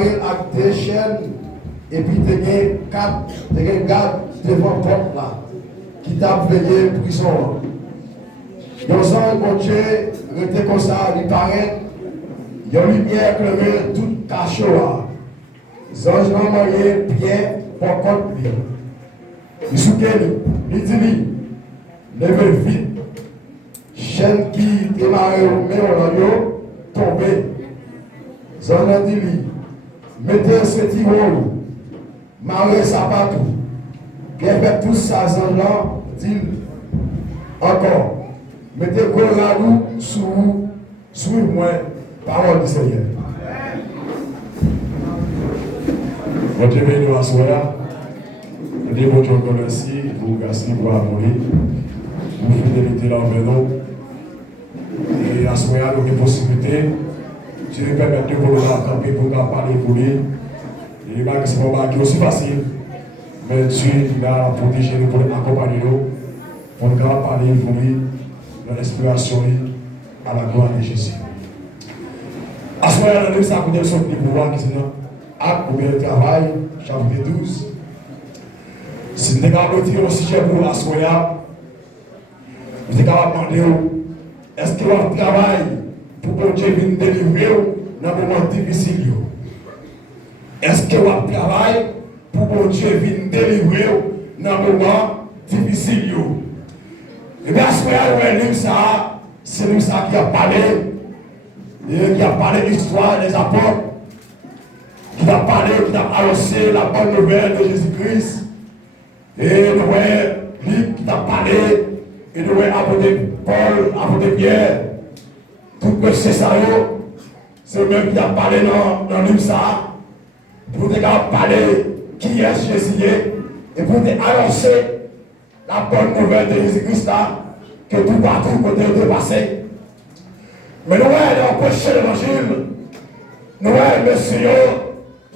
maré avec deux chaînes et puis tu as garde devant la porte là qui t'a veillé prison. Dans un bon Dieu, rester comme ça, il paraît, il y a une lumière éclairée tout cachot là. Les anges n'ont marié bien pour contre lui. Il soutient, il dit, levez vite. Chaîne qui démarrait au meilleur tombé. Les anges ont dit, mettez ce tirou, marrez ça partout. Bien fait tout ça, les anges dit encore. Mettez le nous sous moi, parole du Seigneur. Bon Dieu, béni à soi. Dieu, bon Dieu, merci. Vous merci pour abonner. Vous fidélité là envers nous. Et à ce moment-là, nous avons des possibilités. Tu nous permets de vous camper pour nous parler pour lui. Et que ce n'est pas aussi facile. Mais Dieu est là pour protéger nous, pour nous accompagner nous. Pour nous parler pour lui. L'inspiration à la gloire de Jésus. À ce moment-là, nous avons des sortes de pouvoir qui sont acte ou bien travail, chapitre 12. Si nous avons retiré le sujet pour la soya, nous avons demandé est-ce que votre travail pour que Dieu vienne délivrer dans un moment difficile? Est-ce que votre travail pour que Dieu vienne délivrer dans un moment difficile? Et bien, à ce moment-là, c'est lui ça qui a parlé de l'histoire des apôtres, qui a parlé, qui a annoncé la bonne nouvelle de Jésus-Christ. Et nous voyons qui a parlé, et nous voyons apôtre Paul, apôtre Pierre, tout c'est ça, c'est lui qui a parlé dans le livre ça, pour te parler qui est Jésus, et pour te annoncer la bonne nouvelle de Jésus-Christ là, que tout partout côté de passer. Mais nous allons prêcher l'évangile, nous allons monsieur,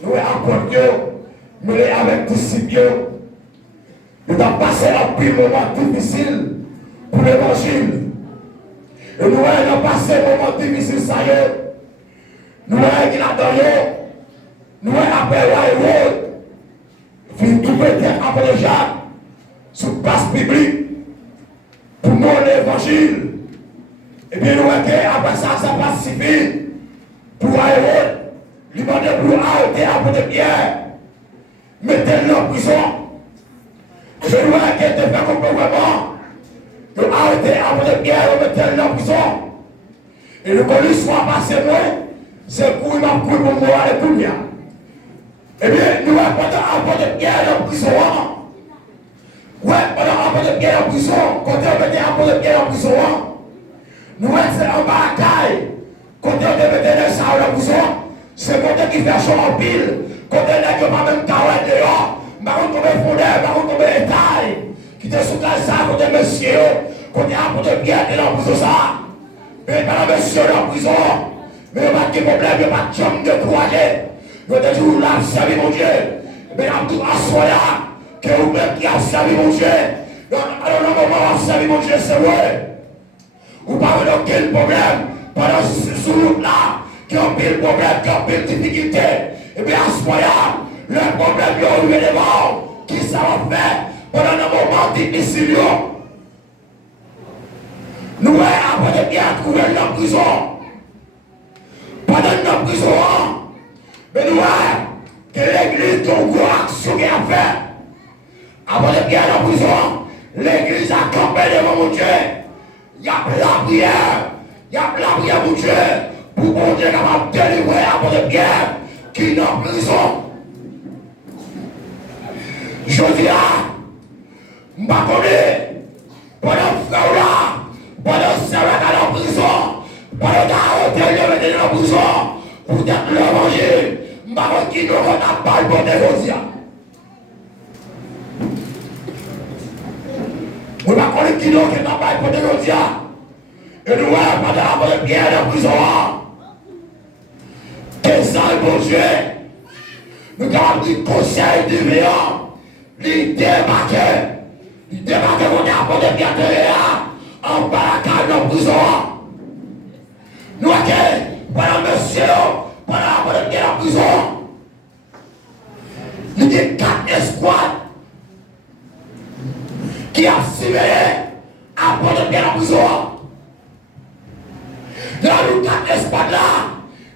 nous allons apporter, nous allons avec disciples. Nous allons passer un pire moment difficile pour l'évangile. Et nous allons passer un moment difficile, ça y est. Nous allons qu'il a dans nous allons appeler fin tout peut-être après Jacques. Sous place publique pour nous l'évangile. Et bien nous après ça, ça passe civil pour Aéron, lui demander pour arrêter apôtre Pierre, mettez-le en prison. Je dois qu'il te fait comprendre vraiment que arrêter apôtre Pierre, mettez-le en prison. Et le colis soit passé moi, c'est pour m'a couru pour moi et pour moi. Eh bien, nous avons apôtre Pierre en prison. Ouais, pendant apôtre Pierre en prison, quand on mettait apôtre Pierre en prison, nous c'est en bataille. Quand on mettait les salles en prison, c'est côté qui fait chaud en pile. Quand on n'a pas même carré dehors, par contre on fondait, par contre on étaille. Qui était sous la salle, quand on monsieur, quand on apôtre Pierre en prison ça. Mais pendant monsieur en prison, mais il n'y a pas de problème, il n'y a pas de chambre de croyer. Nous sommes toujours là, servir mon Dieu. Mais on tout assoya. Que vous-même qui a servi mon Dieu, alors le moment où servi mon Dieu, c'est vrai. Vous parlez d'aucun problème pendant ce jour-là, qui ont pile problème, qui ont pile difficulté. Et bien à ce moment-là, le problème qui ont eu les morts, qui ça va faire pendant un moment difficile. Nous avons bien trouvé la prison. Pendant la prison, mais nous avons que l'église a une grosse action qui a fait. Avant de bien en prison, l'église a campé devant mon Dieu. Il y a la prière, mon Dieu, pour mon Dieu capable de délivrer avant de bien qui est en prison. Je dis là, je ne connais pas de frère là, pas de sœur en prison, pas de hôtel en prison, pour dire l'évangile, je ne connais qui ne connaît pas le bon négociant. Nous ne connaissons pas qui n'a pas pour négocier. Et nous n'avons pas de bien en prison. Qu'est-ce que bon Dieu? Nous avons pris conseil du véant. Il démarque qu'on a pour de bien en bas la carte en prison. Nous avons pendant monsieur, pendant pour de bien en prison. y a 4 escouades qui a surveillé à Bondye la prison. Dans les 4 escouades là,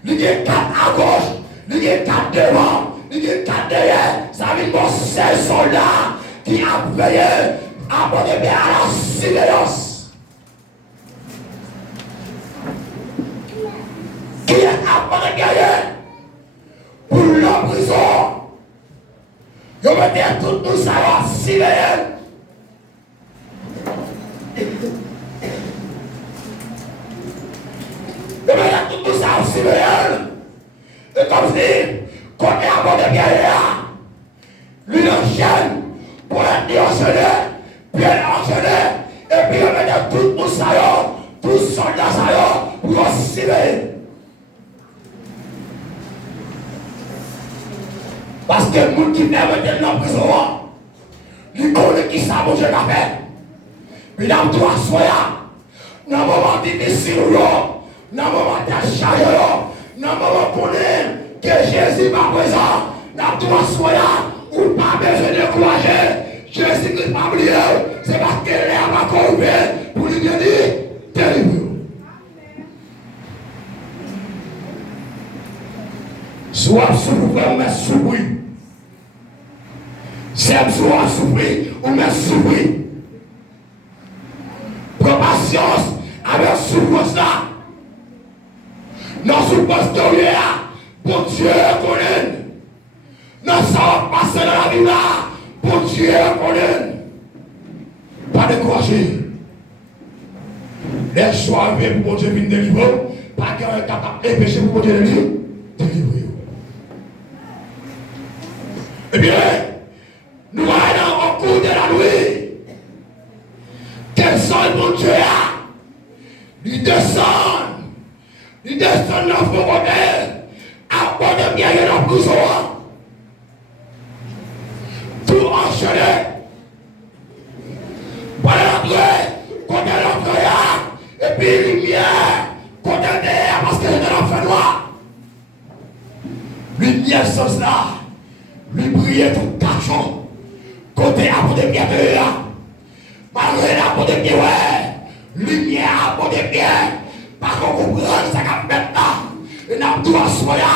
il y a 4 à gauche, il y a 4 devant, il y a 4 derrière. Ça veut dire que c'est soldats qui a veillé à Bondye à la surveillance. Qui est à Bondye pour la prison. Je veux dire tout ça à surveiller. Et bien, tout ça aussi, et comme si, quand on est à Bondye, lui l'enchaîne pour être enchaîné, bien enchaîné, et puis on met tout ça, tout soldat ça, pour surveiller. Parce que le monde qui n'est pas dans la prison, il connaît qui ça, mon Dieu, l'a fait. Il a tout à soi, dans le moment difficile, dans le moment d'achat, dans le moment qu'on est, que Jésus va présent, dans tout à soi, ou pas besoin de décourager. Jésus n'est pas oublié, c'est parce que l'air va corrompre pour lui dire, délivre. Soit souffrir, ou met souffrir. Si elle soit souffrir, ou met souffrir. Prends patience avec souffrance là. Non souffrance de rien, pour Dieu connaît. Non ça va passer dans la vie là, pour Dieu connaît. Pas décourager. Les choix arrivés pour Dieu venir délivrer, pas qu'il y ait capable d'empêcher pour Dieu délivrer. Eh bien, nous allons au cours de la nuit. Quel sont mon Dieu? Il descend dans le côté, à Bondye bien dans la prison. Tout enchaîné. Par l'entrée, côté l'entrée, et puis lumière, côté derrière, parce que c'est dans l'enfer noir. Lumière sans cela. Lui briller tout cachon. Côté à Bondye bien dehors. Malgré la Bondye ouais. Lumière à Bondye bien. Par contre, on comprend ça qu'a fait là. Et n'a tout à soya.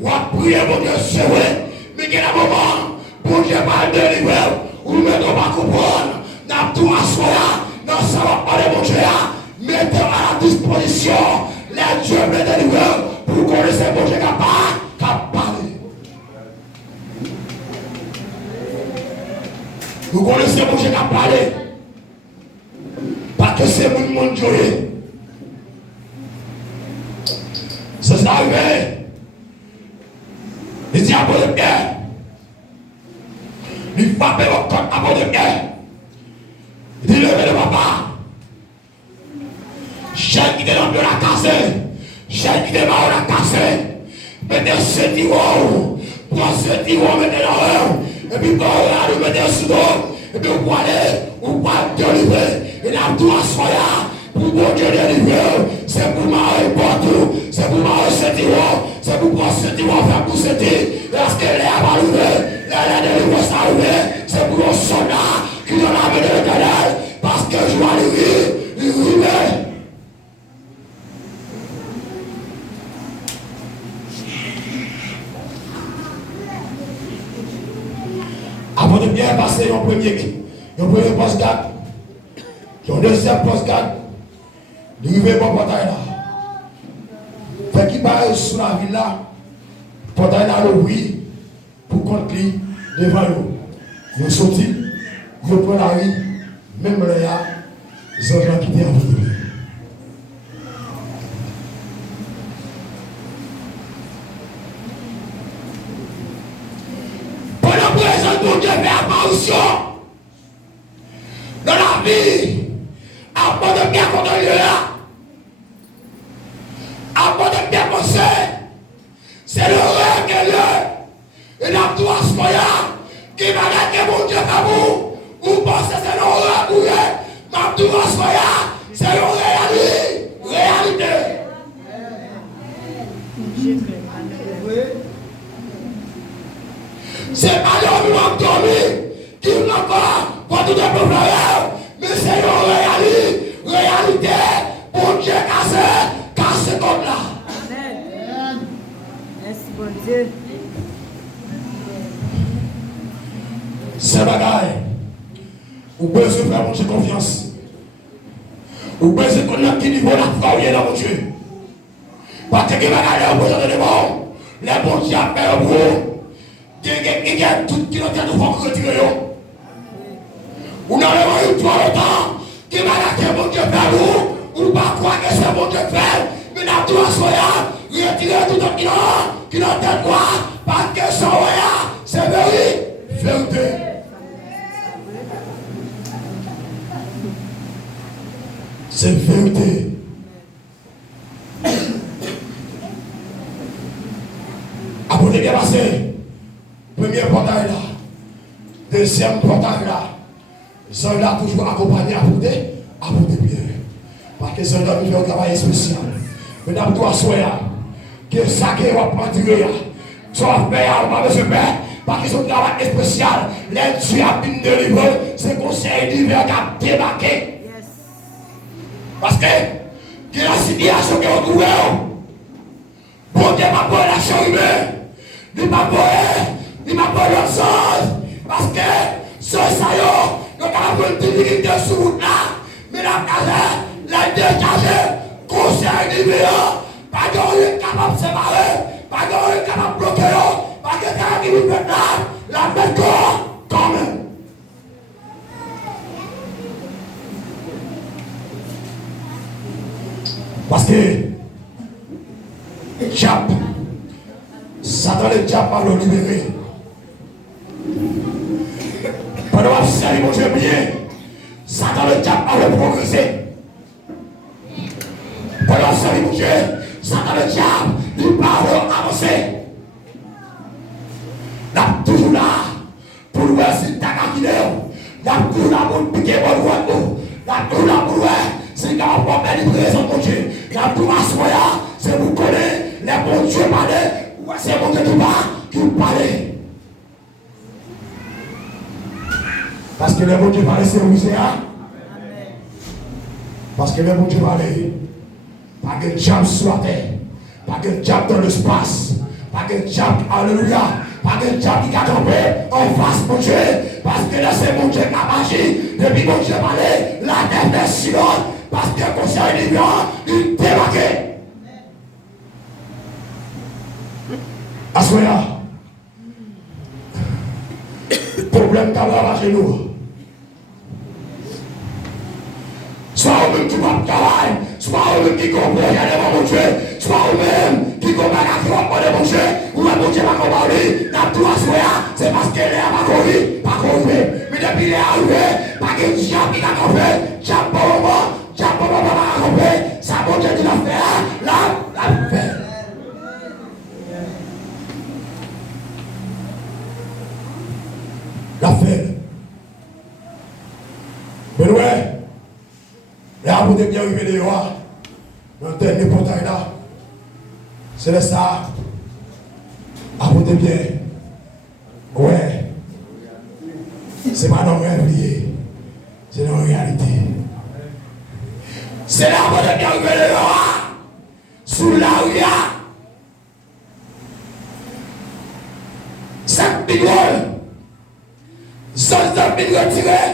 Ou à prier mon Dieu c'est vrai. Mais il y a un moment. Pour Dieu va délivrer. Ou nous mettons pas comprendre. N'a tout à soya. Non, ça va pas de mon Dieu. Mettez à la disposition. Les dieux me délivrer. Pour connaître mon Dieu capable. Vous connaissez mon Dieu qui a parlé. Parce que c'est mon Dieu. Ça s'est arrivé. Il dit à Bondye bien. Il frappe votre compte à Bondye bien. Il dit levez le papa. J'ai quitté l'homme de la casse. J'ai quitté ma la casse. Mettez ce tiroir. Prends ce tiroir, mettez dans et puis, quand on va mettre sous l'eau, et puis on va aller, on va délivrer. Et là, tout à soi, pour bon Dieu délivrer, c'est pour m'arrêter partout, c'est pour m'arrêter ce tiroir, c'est pour prendre ce tiroir, faire pousser. Parce que l'air va arriver, l'air de délivrer ça arriver, c'est pour un soldat qui donne la main de l'Éternel, parce que je vais arriver, il arrive. Avant de bien passer un premier post-garde, un deuxième post-garde, d'arriver pour portail là. Fait qu'il va sur la ville là, portail là, le bruit, pour qu'on plie devant nous. Ils sont sortis, ils prennent la rue, même là, ils ont quitté en vous. Pour Dieu fait apparition dans la vie, avant de bien contrôler là, avant de bien penser, c'est le rêve que Dieu, et la toi soya, qui va gagner mon Dieu à vous, vous pensez c'est le rêve pour eux, ma toi soya, c'est le réalité. C'est pas l'homme qui m'a dormi, qui m'a pas, pour tout le peuple, mais c'est une réalité, pour Dieu cassé comme là. Amen. Merci, bon Dieu. C'est bagaille. Ou besoin de faire mon Dieu confiance. Ou besoin de connaître qui niveau la foi dans mon Dieu. Parce que bagaille est besoin de bon. Les bons Dieu appellent pour vous. Il y a tout qui nous tient de faire retirer. Ou dans le monde, toi, le temps, qui bagaille mon Dieu fait vous. Ou pas croire que c'est mon Dieu fait. Mais dans tout le soya, retirer tout ce qui nous tient de quoi. Parce que c'est soya, c'est vérité. C'est vérité. Après bien passé, premier portail là, deuxième portail là, soldat toujours accompagné à porter bien. Parce que soldat nous fait un travail spécial. Mesdames, toi, soyez que ça qui va prendre, soit fait, on va se faire. Parce que son travail spécial, les Dieu a bien délivré, c'est conseil divers qui a débarqué. Parce que, il y a la situation qui est au gouvernement. Bon Dieu m'a pas l'action humaine. Il m'a pas l'autre chose. Parce que, ce saillot, nous avons une divinité sur route là. Mais la décharger, conseil divers, pas de capable de séparer, pas de capable de bloquer, pas de capable de vivre là, la mettre quand même. Parce que Diable, Satan le diable va le libérer. Pendant que vous mon Dieu bien, Satan le diable va le progresser. Pendant que vous mon Dieu, Satan le diable, il va avancer. Nous sommes toujours là pour nous voir si t'as gagné. Nous sommes toujours là pour piquer bonne voie. Nous sommes toujours là pour voir si nous avons pas belle livraison de mon Dieu. Nous sommes toujours là, c'est vous connaissez les bons dieux parler, ou c'est mon Dieu qui parle. Parce que les bons dieux parlent, c'est vous, c'est hein? Parce que les bons dieux parlent, pas que le diable sur la terre, pas que le diable dans l'espace, pas que le diable, alléluia, pas que le diable qui a tombé en face mon Dieu, parce que là c'est mon Dieu qui a agi, depuis mon Dieu parlé, la terre est silence, parce que le conseil divin, il débarqué. Assoya, problème qui a chez nous. Soit au même qui va travailler, soit au même qui comprend devant mon Dieu, soit au même qui comprend la croix de mon Dieu, ou même mon Dieu va comprendre, la tout assoya, c'est parce qu'elle est à pas courir, mais depuis qu'il est arrivé, pas que diable qui a compris, diable pas compris, ça mon Dieu qui l'a fait, la fait. L'affaire. Mais ouais, là, vous devez bien arriver dehors, dans le dernier portail là. C'est ça. Ah, vous devez bien. Ouais. C'est pas dans le rêve, c'est dans la réalité. C'est là, vous devez bien arriver dehors, sous la ria. Cette bigole. Sans de retirer,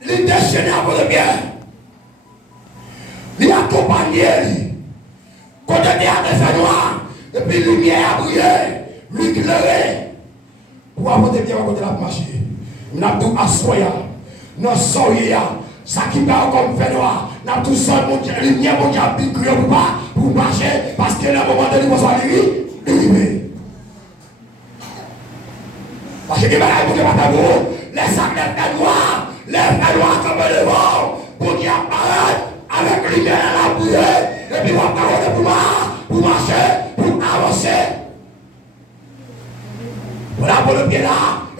il déchaîné à votre bien. Il accompagné, quand il est à des noir, et puis lumière a brillé, lui éclairé. Pour avoir des biens à côté de la marché, nous avons tout assoya, nous soya, ça qui parle comme fait noir, nous avons tout seul, mon Dieu, lumière, mon Dieu, pour marcher, parce que le moment de l'immense arrivé. Parce que les bagailles pour les sacs de faits noirs, les faits noirs comme devant, pour qu'ils apparaissent avec lumière à la bouillée, et puis on va pour marcher, pour avancer. Voilà pour le pied là,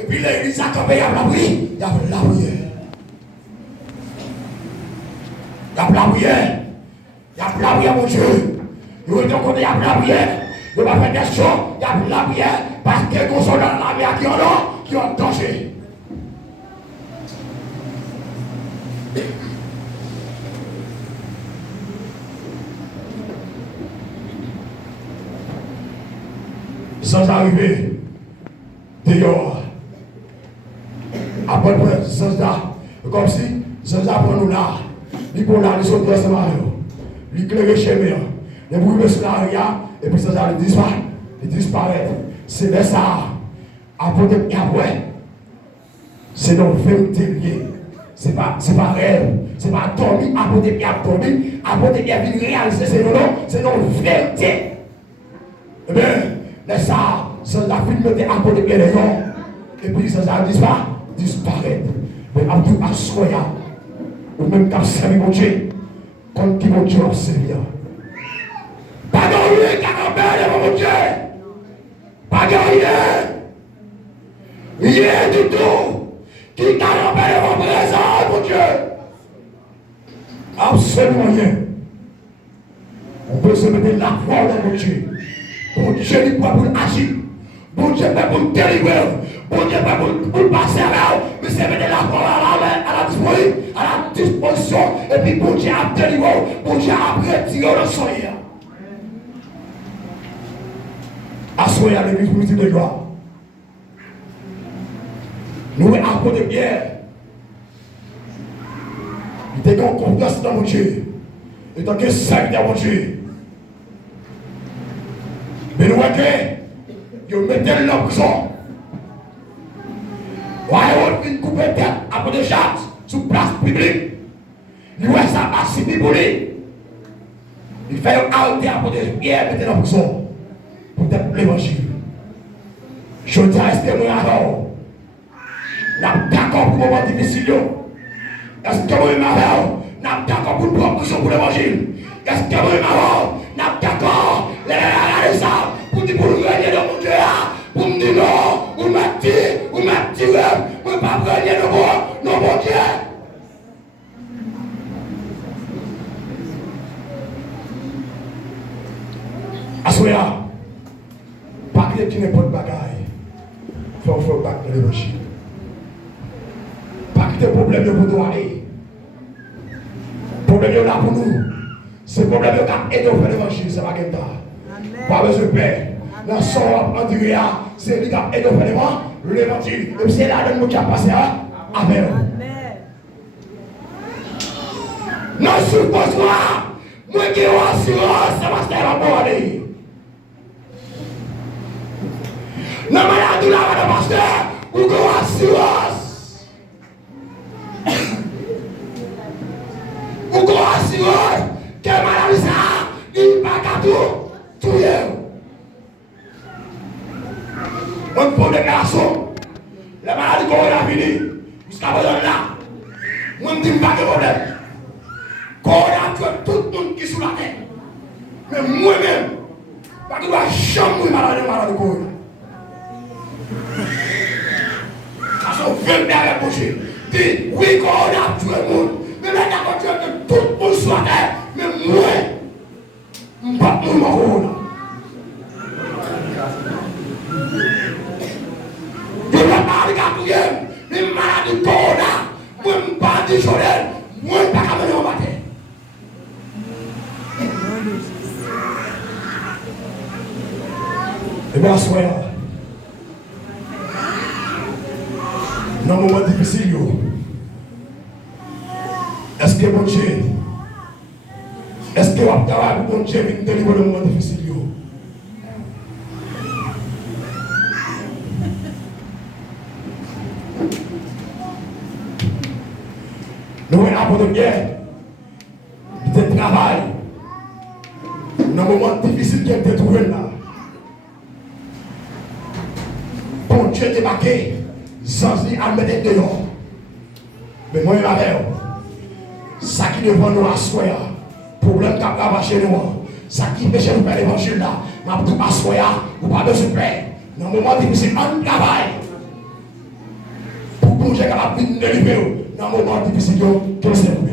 et puis l'église a campé, il y a la prière, il y a la prière. Il y a la prière, il y a la prière, mon Dieu. Nous étions côté, il y a la prière. Nous va faire des choses, il y a la prière. Parce que qu'on soit dans la mer qui est en danger. Sans arriver dehors. Après, sans là, comme si, sans là, pour nous là, il pour là, il saute ensemble avec nous. Il éclaire chez moi. Les bruits sur l'arrière, et puis sans là, il disparaît. C'est de ça. Après, c'est dans vérité lié. C'est pas rêve. C'est pas dormir, après, il y a dormi. Après, il y a vu réaliser, c'est dans vérité. Eh bien, mais ça, la vie me dit à côté de l'élément, et puis ça disparaît. Mais à tout assoya, ou même qu'à servir mon Dieu, comme qui mon Dieu a servi. Pas de rien qu'à mon Dieu. Pas de rien. Rien du tout qui t'a empêché mon présent, mon Dieu. Absolument rien. On peut se mettre la foi dans mon Dieu. Bon Dieu n'est pas pour agir. Bon Dieu n'est pas pour délivrer. Bon Dieu n'est pas pour passer là. Mais c'est mettre la foi à la disposition. Et puis bon Dieu a délivré. Bon Dieu a retiré le soleil. Assoyez à l'église pour de gloire. Nous sommes à côté de pierre. Il était en confiance dans mon Dieu. Et tant que serviteur dans mon Dieu. Mais nous voyons que vous mettez le prison. Voyez, une coupe de tête après de chasse sur place publique. Il voit ça passer pour lui. Il fait un alter après de pierre, mettez dans prison. Pour l'évangile. Je dis à rester moi alors. N'a d'accord pour le moment difficile. Est-ce que vous n'a d'accord pour prendre prison pour l'évangile? Est-ce que vous n'a d'accord pour dire pour régner dans mon Dieu, pour me dire non, ou m'attirer, pour ne pas régner dans mon Dieu. Assoya, pas que tu n'es pas de bagaille, faut battre l'évangile. Pas que tes problèmes pour toi. Problème là pour nous. C'est problème qui a aidé au faire l'évangile, c'est pas comme ça. Pas besoin de paix. Dans son enduré, c'est lui qui a aidé au faire l'évangile. Et c'est là que nous avons passé à Amen. Non, suppose-moi, moi qui ai assurance, ça va se faire la aller. Non, maladie là, madame pasteur, ou qui ont assurance. Ou qui ont assurance, que maladie ça, il va pas tout est. Un problème de garçon, la maladie qu'on a fini, jusqu'à présent là, moi je ne dis pas de problème. Qu'on a tué tout le monde qui est sous la terre. Mais moi-même, pas que je jamais maladie qu'on a. Ça sont 20 derrière la bouche. Dit oui, qu'on a tué le monde. Mais là, il a tué tout le monde sous la terre. Mais moi, je ne pas mon corona. Je ne vais pas regarder, mais maladie corona. Moi, je ne pas de Jordan. Moi, je ne pas venir en bataille. Et bien, soyez. Dans un moment difficile, est-ce que mon Dieu, est-ce que vous avez pour mon Dieu de délivrer le moment difficile? Nous avons de bien, de travail, dans un moment difficile qui est trouvé là. Bon Dieu débarqué. Sans y amener dehors. Mais moi, je vais ça qui devant nous assoya, problème qui a ravaché nous, ça qui empêche nous faire l'évangile là, ma tout assoya, ou pas de se plaire. Dans un moment difficile, on travaille. Pour que j'ai capable de délivrer, dans un moment difficile, que c'est.